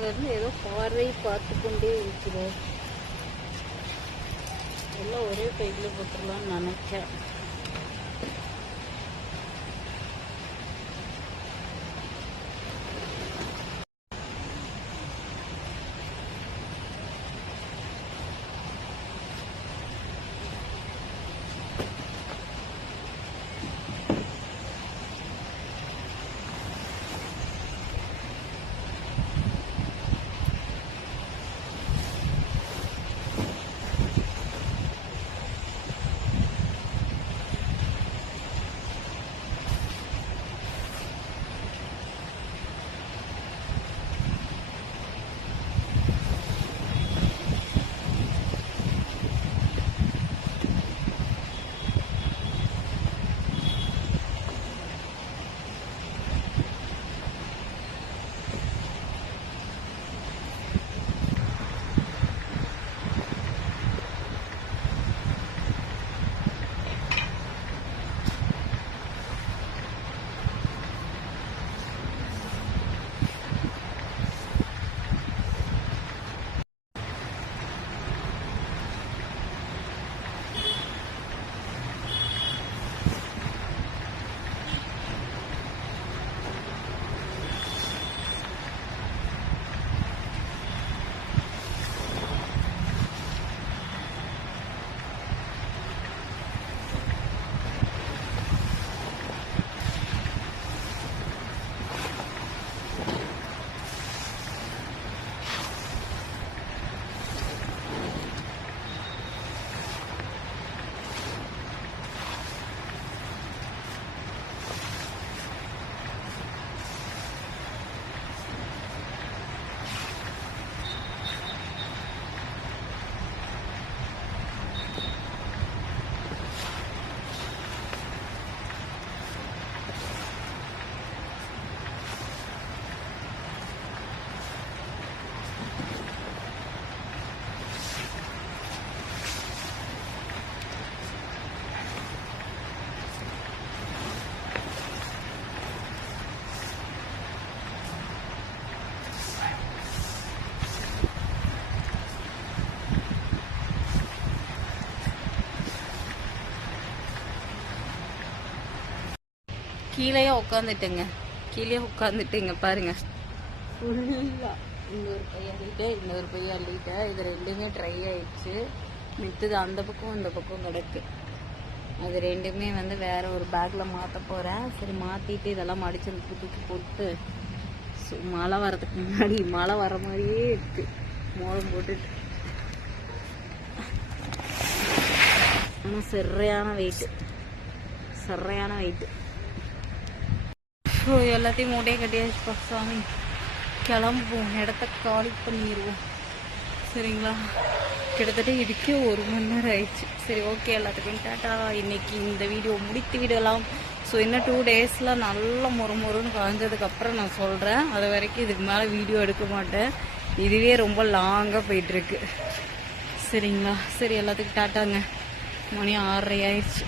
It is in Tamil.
அங்கேருந்து ஏதோ பார்வை பார்த்து கொண்டே இருக்கிறோம். எல்லாம் ஒரே பைக்கில் போட்டுடலான்னு நினைச்சேன். கீழேயே உட்காந்துட்டுங்க பாருங்க. ஃபுல்லாக இன்னொரு பை அள்ளிட்டேன், இன்னொரு பை அள்ளிட்டேன். இது ரெண்டுமே ட்ரை ஆயிடுச்சு. மித்தது அந்த பக்கம் இந்த பக்கம் கிடக்கு. அது ரெண்டுமே வந்து வேற ஒரு பேக்கில் மாற்ற போகிறேன். சரி மாற்றிட்டு இதெல்லாம் மடிச்சு தூக்கி போட்டு மழை வரதுக்கு முன்னாடி மழை வர மாதிரியே இருக்கு. மோளம் போட்டுட்டு ஆனால் சரியான வெயிட்டு. ஸோ எல்லாத்தையும் மூட்டையை கட்டியாச்சுப்பா சாமி. கிளம்புவோம், இடத்த காலி பண்ணிடுவோம். சரிங்களா? கிட்டத்தட்ட இதுக்க 1 மணி நேரம் ஆயிடுச்சு. சரி ஓகே, எல்லாத்துக்கும் டாட்டா. இன்னைக்கு இந்த வீடியோ முடித்து விடலாம். ஸோ இன்னும் 2 டேஸில் நல்லா மொறுன்னு காய்ஞ்சதுக்கப்புறம் நான் சொல்கிறேன். அது வரைக்கும் இதுக்கு மேலே வீடியோ எடுக்க மாட்டேன். இதுவே ரொம்ப லாங்காக போயிட்டுருக்கு. சரிங்களா? சரி எல்லாத்துக்கும் டாட்டாங்க. மணி 6:30 ஆயிடுச்சு.